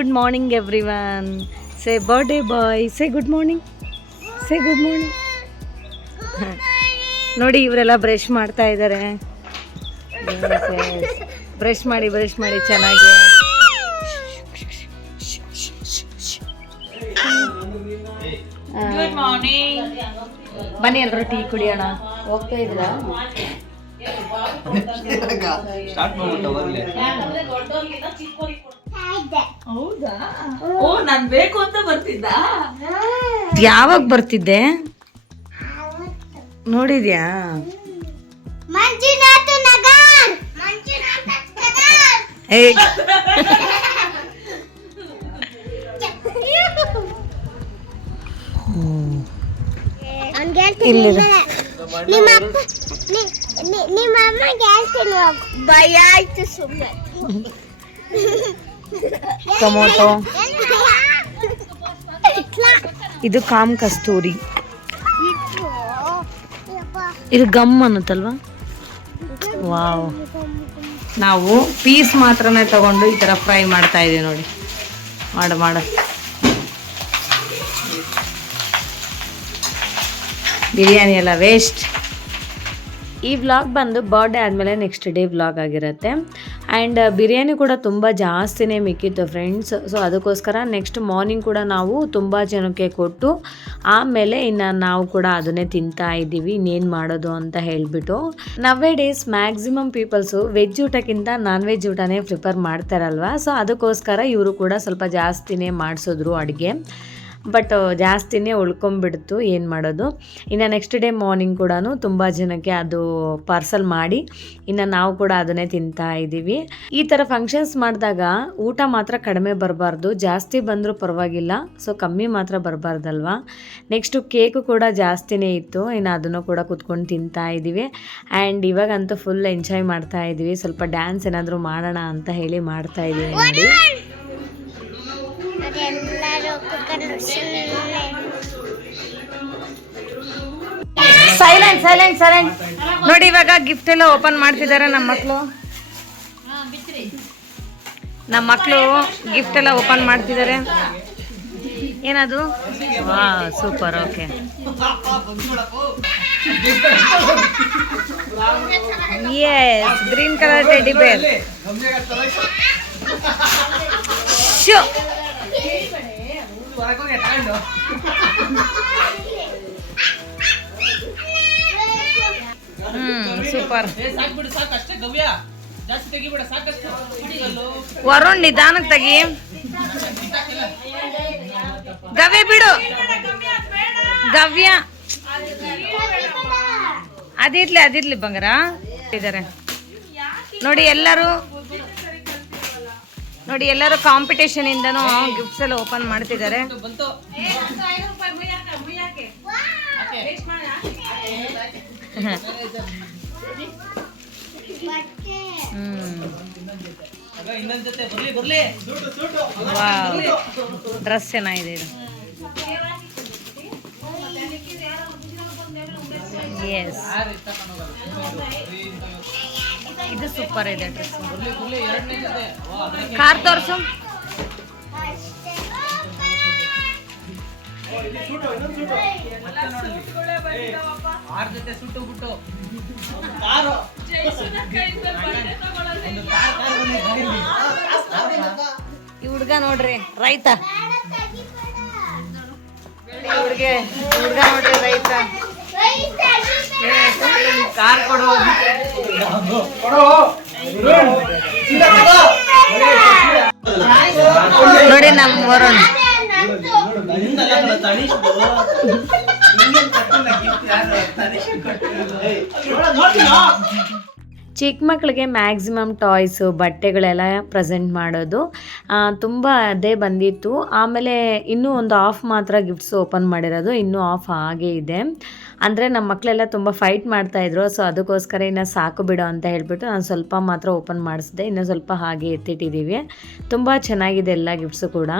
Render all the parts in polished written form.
Good morning everyone. Say birthday boy, say good morning, say good morning. ನೋಡಿ ಇವರೆಲ್ಲ brush ಮಾಡ್ತಾ ಇದ್ದಾರೆ. Brush ಮಾಡಿ ಚೆನ್ನಾಗಿ. Good morning. ಬನ್ನಿ ಎಲ್ಲರೂ ಟೀ ಕುಡಿಯೋಣ. ಹೋಗ್ತಾ ಇದ್ದೀರಾ? ಹೌದಾ? ಓ, ನಾನ್ ಬೇಕು ಅಂತ ಬರ್ತಿದ್ದ. ಯಾವಾಗ ಬರ್ತಿದ್ದೆ ನೋಡಿದ್ಯಾ? ಟೊಮೊಟೊ, ಇದು ಕಾಮ್ ಕಸ್ತೂರಿ, ಇದು ಗಮ್ ಅನ್ನುತ್ತಲ್ವಾ? ವಾವ್. ನಾವು ಪೀಸ್ ಮಾತ್ರನೇ ತಗೊಂಡು ಈ ಥರ ಫ್ರೈ ಮಾಡ್ತಾ ಇದೀವಿ ನೋಡಿ. ಮಾಡ ಬಿರಿಯಾನಿ ಎಲ್ಲ ವೇಸ್ಟ್. ಈ ವ್ಲಾಗ್ ಬಂದು ಬರ್ಡೇ ಆದಮೇಲೆ ನೆಕ್ಸ್ಟ್ ಡೇ ವ್ಲಾಗ್ ಆಗಿರುತ್ತೆ. ಆ್ಯಂಡ್ ಬಿರಿಯಾನಿ ಕೂಡ ತುಂಬ ಜಾಸ್ತಿನೇ ಮಿಕ್ಕಿತ್ತು ಫ್ರೆಂಡ್ಸ್. ಸೊ ಅದಕ್ಕೋಸ್ಕರ ನೆಕ್ಸ್ಟ್ ಮಾರ್ನಿಂಗ್ ಕೂಡ ನಾವು ತುಂಬ ಜನಕ್ಕೆ ಕೊಟ್ಟು ಆಮೇಲೆ ಇನ್ನು ನಾವು ಕೂಡ ಅದನ್ನೇ ತಿಂತಾ ಇದ್ದೀವಿ, ಇನ್ನೇನು ಮಾಡೋದು ಅಂತ ಹೇಳಿಬಿಟ್ಟು. Nowadays maximum peoples veg ಊಟಕ್ಕಿಂತ ನಾನ್ ವೆಜ್ ಊಟನೇ ಪ್ರಿಫರ್ ಮಾಡ್ತಾರಲ್ವ. ಸೊ ಅದಕ್ಕೋಸ್ಕರ ಇವರು ಕೂಡ ಸ್ವಲ್ಪ ಜಾಸ್ತಿನೇ ಮಾಡಿಸಿದ್ರು ಅಡುಗೆ. ಬಟ್ ಜಾಸ್ತಿನೇ ಉಳ್ಕೊಂಬಿಡ್ತು, ಏನು ಮಾಡೋದು. ಇನ್ನು ನೆಕ್ಸ್ಟ್ ಡೇ ಮಾರ್ನಿಂಗ್ ಕೂಡ ತುಂಬ ಜನಕ್ಕೆ ಅದು ಪಾರ್ಸಲ್ ಮಾಡಿ ಇನ್ನು ನಾವು ಕೂಡ ಅದನ್ನೇ ತಿಂತಾ ಇದ್ದೀವಿ. ಈ ಥರ ಫಂಕ್ಷನ್ಸ್ ಮಾಡಿದಾಗ ಊಟ ಮಾತ್ರ ಕಡಿಮೆ ಬರಬಾರ್ದು, ಜಾಸ್ತಿ ಬಂದರೂ ಪರವಾಗಿಲ್ಲ, ಸೊ ಕಮ್ಮಿ ಮಾತ್ರ ಬರಬಾರ್ದಲ್ವ. ನೆಕ್ಸ್ಟು ಕೇಕು ಕೂಡ ಜಾಸ್ತಿನೇ ಇತ್ತು, ಇನ್ನು ಅದನ್ನು ಕೂಡ ಕುತ್ಕೊಂಡು ತಿಂತಾ ಇದ್ದೀವಿ. ಆ್ಯಂಡ್ ಇವಾಗಂತೂ ಫುಲ್ ಎಂಜಾಯ್ ಮಾಡ್ತಾ ಇದ್ದೀವಿ. ಸ್ವಲ್ಪ ಡ್ಯಾನ್ಸ್ ಏನಾದರೂ ಮಾಡೋಣ ಅಂತ ಹೇಳಿ ಮಾಡ್ತಾ ಇದ್ದೀವಿ ನೋಡಿ. ಸೈಲೆಂಟ್ ನೋಡಿ. ಇವಾಗ ಗಿಫ್ಟ್ ಎಲ್ಲ ಓಪನ್ ಮಾಡ್ತಿದ್ದಾರೆ ನಮ್ಮ ಮಕ್ಕಳು ಗಿಫ್ಟ್ ಎಲ್ಲ ಓಪನ್ ಮಾಡ್ತಿದ್ದಾರೆ. ಏನದು? ವಾ, super. Okay, yes, green colour teddy bear. Show, super. Varun ನಿಧಾನಕ್ಕೆ ತೆಗಿ. ಗವ್ಯ ಬಿಡು, ಗವ್ಯ ಅದಿರ್ಲಿ ಬಂಗಾರ ಇದ್ದಾರೆ ನೋಡಿ. ಎಲ್ಲರೂ ಕಾಂಪಿಟೇಷನ್ ಇಂದನೂ ಗಿಫ್ಟ್ಸ್ ಎಲ್ಲ ಓಪನ್ ಮಾಡ್ತಿದ್ದಾರೆ. ಡ್ರೆಸ್ ಚೆನ್ನಾಗಿದೆ ಇದು. ಎಸ್, ಇದು ಸೂಪರ್ ಇದೆ ಡ್ರೆಸ್. ಕಾರ್ ತೋರ್ಸು. ಈ ಹುಡ್ಗ ನೋಡ್ರಿ ರೈತ. ಹುಡ್ಗ ನೋಡ್ರಿ ರೈತ. ಕಾರ್ ಕೊಡು. ನೋಡಿ ನಮ್ಮ ವರುಣ್. ಚಿಕ್ಕ ಮಕ್ಕಳಿಗೆ ಮ್ಯಾಕ್ಸಿಮಮ್ ಟಾಯ್ಸು ಬಟ್ಟೆಗಳೆಲ್ಲ ಪ್ರೆಸೆಂಟ್ ಮಾಡೋದು ತುಂಬ ಅದೇ ಬಂದಿತ್ತು. ಆಮೇಲೆ ಇನ್ನೂ ಒಂದು ಆಫ್ ಮಾತ್ರ ಗಿಫ್ಟ್ಸ್ ಓಪನ್ ಮಾಡಿರೋದು, ಇನ್ನೂ ಆಫ್ ಹಾಗೇ ಇದೆ. ಅಂದರೆ ನಮ್ಮ ಮಕ್ಕಳೆಲ್ಲ ತುಂಬ ಫೈಟ್ ಮಾಡ್ತಾಯಿದ್ರು. ಸೊ ಅದಕ್ಕೋಸ್ಕರ ಇನ್ನು ಸಾಕು ಬಿಡೋ ಅಂತ ಹೇಳಿಬಿಟ್ಟು ನಾನು ಸ್ವಲ್ಪ ಮಾತ್ರ ಓಪನ್ ಮಾಡಿಸಿದೆ, ಇನ್ನೂ ಸ್ವಲ್ಪ ಹಾಗೆ ಎತ್ತಿಟ್ಟಿದ್ದೀವಿ. ತುಂಬ ಚೆನ್ನಾಗಿದೆ ಎಲ್ಲ ಗಿಫ್ಟ್ಸು ಕೂಡ.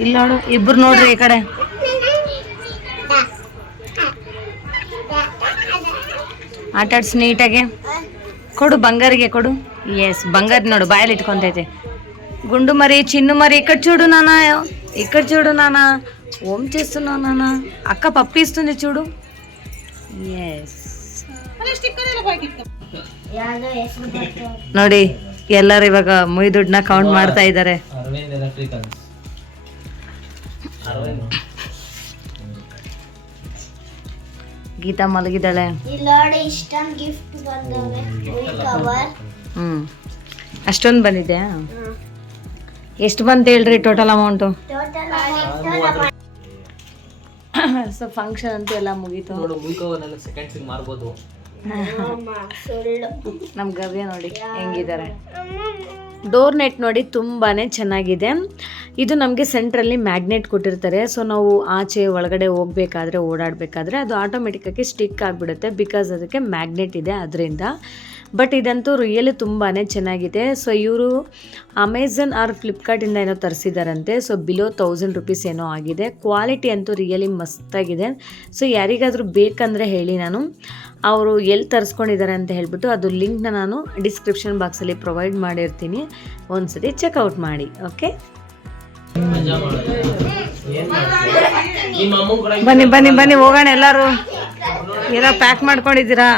ಇಲ್ಲಿ ನೋಡು, ಇಬ್ಬರು ನೋಡ್ರಿ ಈ ಕಡೆ. ಆಟಾಡ್ಸ್ ನೀಟಾಗೆ ಕೊಡು, ಬಂಗಾರಿಗೆ ಕೊಡು. ಎಸ್, ಬಂಗಾರ ನೋಡು ಬಾಯಲ್ಲಿ ಇಟ್ಕೊತೈತೆ. గుండు మరి చిన్ను మరి ఇక్కడ చూడు నాన్న, ఇక్కడ చూడు నాన్న, ఓం చేస్తున్నావు నాన్న. అక్క పప్పి ఇస్తుంది చూడు. ఎస్ ನೋಡಿ ಎಲ್ಲರೂ ಇವಾಗ ಮುಯಿ ದುಡ್ಡನ್ನ ಕೌಂಟ್ ಮಾಡ್ತಾ ಇದ್ದಾರೆ. ಗೀತಾ ಮಲಗಿದ್ದಾಳೆ. ಅಷ್ಟೊಂದು ಬಂದಿದೆ. ಎಷ್ಟು ಬಂತ ಹೇಳ್ರಿ ಟೋಟಲ್ ಅಮೌಂಟು? ಸೊ ಫಂಕ್ಷನ್ ಅಂತೂ ಎಲ್ಲ ಮುಗೀತು. ನಮ್ ಗವ್ಯ ನೋಡಿ ಹೆಂಗಿದ್ದಾರೆ. ಡೋರ್ ನೆಟ್ ನೋಡಿ ತುಂಬಾನೇ ಚೆನ್ನಾಗಿದೆ. ಇದು ನಮಗೆ ಸೆಂಟ್ರಲ್ಲಿ ಮ್ಯಾಗ್ನೆಟ್ ಕೊಟ್ಟಿರ್ತಾರೆ. ಸೊ ನಾವು ಆಚೆ ಒಳಗಡೆ ಹೋಗ್ಬೇಕಾದ್ರೆ ಓಡಾಡಬೇಕಾದ್ರೆ ಅದು ಆಟೋಮೆಟಿಕ್ಕಾಗಿ ಸ್ಟಿಕ್ ಆಗಿಬಿಡುತ್ತೆ, ಬಿಕಾಸ್ ಅದಕ್ಕೆ ಮ್ಯಾಗ್ನೆಟ್ ಇದೆ ಅದರಿಂದ. ಬಟ್ ಇದಂತೂ ರಿಯಲಿ ತುಂಬಾ ಚೆನ್ನಾಗಿದೆ. ಸೊ ಇವರು ಅಮೆಝಾನ್ ಆರ್ ಫ್ಲಿಪ್ಕಾರ್ಟಿಂದ ಏನೋ ತರಿಸಿದಾರಂತೆ. ಸೊ ಬಿಲೋ 1000 ರುಪೀಸ್ ಏನೋ ಆಗಿದೆ. ಕ್ವಾಲಿಟಿ ಅಂತೂ ರಿಯಲಿ ಮಸ್ತಾಗಿದೆ. ಸೊ ಯಾರಿಗಾದರೂ ಬೇಕಂದರೆ ಹೇಳಿ, ನಾನು ಅವರು ಎಲ್ಲಿ ತರಿಸ್ಕೊಂಡಿದ್ದಾರೆ ಅಂತ ಹೇಳ್ಬಿಟ್ಟು ಅದು ಲಿಂಕ್ನ ನಾನು ಡಿಸ್ಕ್ರಿಪ್ಷನ್ ಬಾಕ್ಸಲ್ಲಿ ಪ್ರೊವೈಡ್ ಮಾಡಿರ್ತೀನಿ, ಒಂದ್ಸತಿ ಚೆಕ್ಔಟ್ ಮಾಡಿ. ಓಕೆ, ಬನ್ನಿ ಬನ್ನಿ ಬನ್ನಿ ಹೋಗೋಣ ಎಲ್ಲರೂ. ಏನೋ ಪ್ಯಾಕ್ ಮಾಡ್ಕೊಂಡಿದ್ದೀರಾ?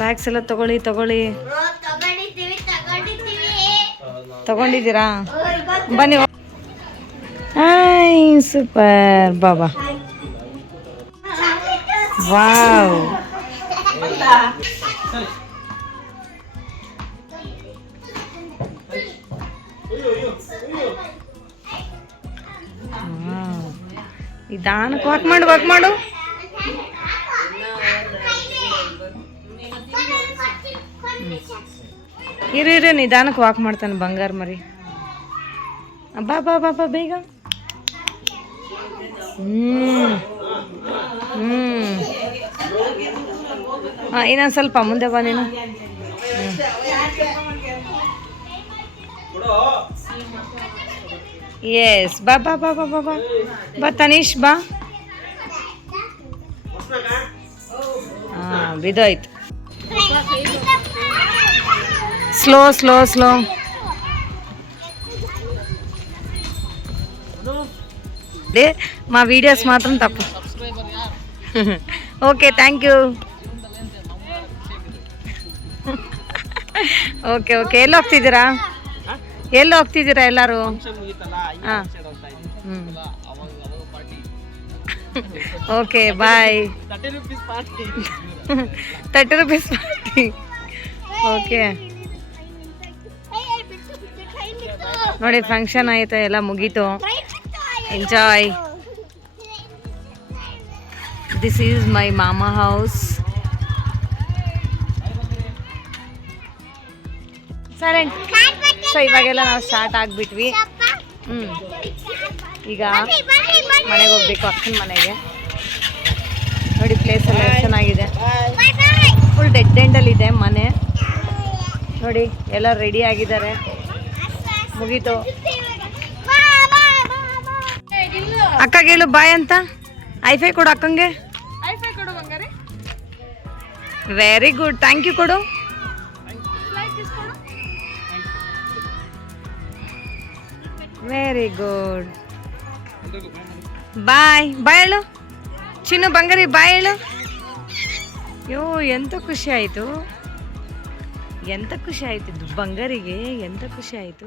ಬ್ಯಾಗ್ಸ್ ಎಲ್ಲ ತಗೊಳ್ಳಿ ತಗೊಂಡಿದ್ದೀರಾ? ಬನ್ನಿ. ಹಾಯ್, ಸೂಪರ್ ಬಾಬಾ. ವಾವ್, ನಿಧಾನಕ್ಕೆ ವಾಕ್ ಮಾಡು. ಇರು ನಿಧಾನಕ್ಕೆ ವಾಕ್ ಮಾಡ್ತಾನೆ ಬಂಗಾರ ಮರಿ. ಬಾ ಬಾ ಬಾ ಬಾ ಬೇಗ. ಹಾಂ, ಇನ್ನೊಂದು ಸ್ವಲ್ಪ ಮುಂದೆ ಬಾ ನೀನು. ಎಸ್, ಬಾ ಬಾ ಬಾ ಬಾ ಬಾ ಬಾ ಬಾ ತನೀಶ್ ಬಾ. ಹಾಂ, ಬಿದ್ದೋಯ್ತು. ಸ್ಲೋ. మా వీడియోస్ మాత్రం తప్పు. Okay, thank you. ಓಕೆ ಎಲ್ಲಿ ಹೋಗ್ತಿದ್ದೀರಾ ಎಲ್ಲರೂ? ಹಾಂ, okay bye. 30 rupees party. Okay ನೋಡಿ, ಫಂಕ್ಷನ್ ಆಯಿತು, ಎಲ್ಲ ಮುಗೀತು. ಎಂಜಾಯ್. ದಿಸ್ ಈಸ್ ಮೈ ಮಾಮಾ ಹೌಸ್. ಸರಿ, ಸೊ ಇವಾಗೆಲ್ಲ ನಾವು ಸ್ಟಾರ್ಟ್ ಆಗಿಬಿಟ್ವಿ. ಈಗ ಮನೆಗೆ ಹೋಗ್ಬೇಕು, ಅಕ್ಕನ ಮನೆಗೆ. ನೋಡಿ ಪ್ಲೇಸ್ ಎಲ್ಲ ಚೆನ್ನಾಗಿದೆ. ಫುಲ್ ಡೆಡ್ ಎಂಡಲ್ಲಿದೆ ಮನೆ. ನೋಡಿ ಎಲ್ಲ ರೆಡಿ ಆಗಿದ್ದಾರೆ, ಮುಗೀತು. ಅಕ್ಕಗೆ ಹೇಳು ಬಾಯ್ ಅಂತ. ಐಫೈ ಕೊಡು ಅಕ್ಕಂಗೆ. ವೆರಿ ಗುಡ್, ಥ್ಯಾಂಕ್ ಯು ಕೊಡು. ವೆರಿ ಗುಡ್, ಬಾಯ್ ಹೇಳು ಚಿನ್ನು ಬಂಗಾರಿ, ಬಾಯ್ ಹೇಳು. ಯೋ, ಎಂತ ಖುಷಿ ಆಯಿತು ಬಂಗಾರಿಗೆ, ಎಂತ ಖುಷಿ ಆಯಿತು.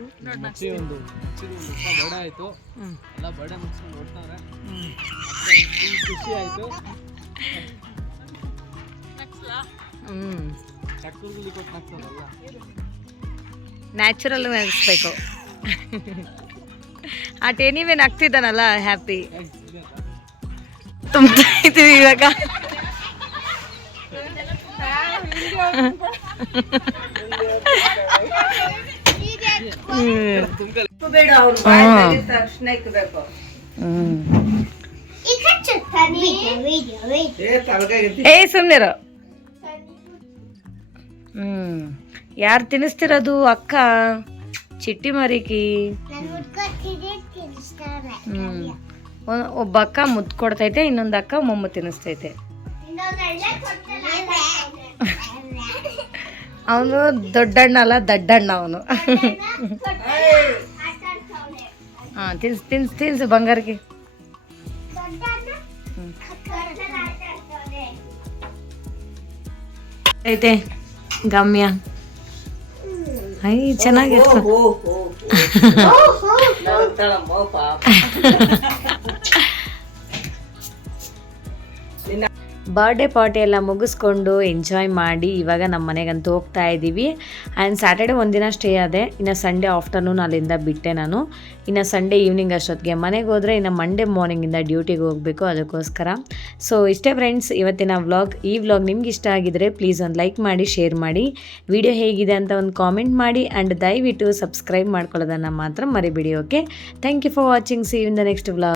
ನ್ಯಾಚುರಲ್ ಅನಿಸ್ಬೇಕು. ಆ ಟೆನಿವೇನ್ ಆಗ್ತಿದ್ದಾನಲ್ಲ, ಹ್ಯಾಪಿ ತುಂಬ್ತಾ ಇದ್ದೀವಿ ಇವಾಗ. ಏ ಸುಮ್ನಿರು. ಯಾರು ತಿನ್ನಿಸ್ತಿರೋದು? ಅಕ್ಕ ಚಿಟ್ಟಿ ಮರಿಕಿ. ಒಬ್ಬ ಅಕ್ಕ ಮುದ್ದು ಕೊಡ್ತೈತೆ, ಇನ್ನೊಂದು ಅಕ್ಕ ಮೊಮ್ಮ ತಿನ್ನಿಸ್ತೈತೆ. ಅವನು ದೊಡ್ಡಣ್ಣ ಅಲ್ಲ ದಡ್ಡಣ್ಣ ಅವನು. ಹಾಂ ತಿನ್ಸು ಬಂಗಾರಿಗೆ. ಐತೆ ಗಮ್ಯ. ಐ ಚೆನ್ನಾಗಿತ್ತು. ಬರ್ಡೇ ಪಾರ್ಟಿ ಎಲ್ಲ ಮುಗಿಸ್ಕೊಂಡು ಎಂಜಾಯ್ ಮಾಡಿ ಇವಾಗ ನಮ್ಮ ಮನೆಗಂತೂ ಹೋಗ್ತಾ ಇದ್ದೀವಿ. ಆ್ಯಂಡ್ ಸ್ಯಾಟರ್ಡೆ ಒಂದಿನ ಸ್ಟೇ ಆದೆ, ಇನ್ನು ಸಂಡೇ ಆಫ್ಟರ್ನೂನ್ ಅಲ್ಲಿಂದ ಬಿಟ್ಟೆ ನಾನು. ಇನ್ನು ಸಂಡೇ ಈವ್ನಿಂಗ್ ಅಷ್ಟೊತ್ತಿಗೆ ಮನೆಗೆ ಹೋದರೆ ಇನ್ನು ಮಂಡೇ ಮಾರ್ನಿಂಗಿಂದ ಡ್ಯೂಟಿಗೆ ಹೋಗಬೇಕು, ಅದಕ್ಕೋಸ್ಕರ. ಸೊ ಇಷ್ಟೇ ಫ್ರೆಂಡ್ಸ್ ಇವತ್ತಿನ ವ್ಲಾಗ್. ಈ ವ್ಲಾಗ್ ನಿಮ್ಗೆ ಇಷ್ಟ ಆಗಿದ್ರೆ ಪ್ಲೀಸ್ ಒಂದು ಲೈಕ್ ಮಾಡಿ, ಶೇರ್ ಮಾಡಿ, ವಿಡಿಯೋ ಹೇಗಿದೆ ಅಂತ ಒಂದು ಕಾಮೆಂಟ್ ಮಾಡಿ, ಆ್ಯಂಡ್ ದಯವಿಟ್ಟು ಸಬ್ಸ್ಕ್ರೈಬ್ ಮಾಡ್ಕೊಳ್ಳೋದನ್ನು ಮಾತ್ರ ಮರಿಬೇಡಿ. Okay, thank you for watching. See you in the next vlog.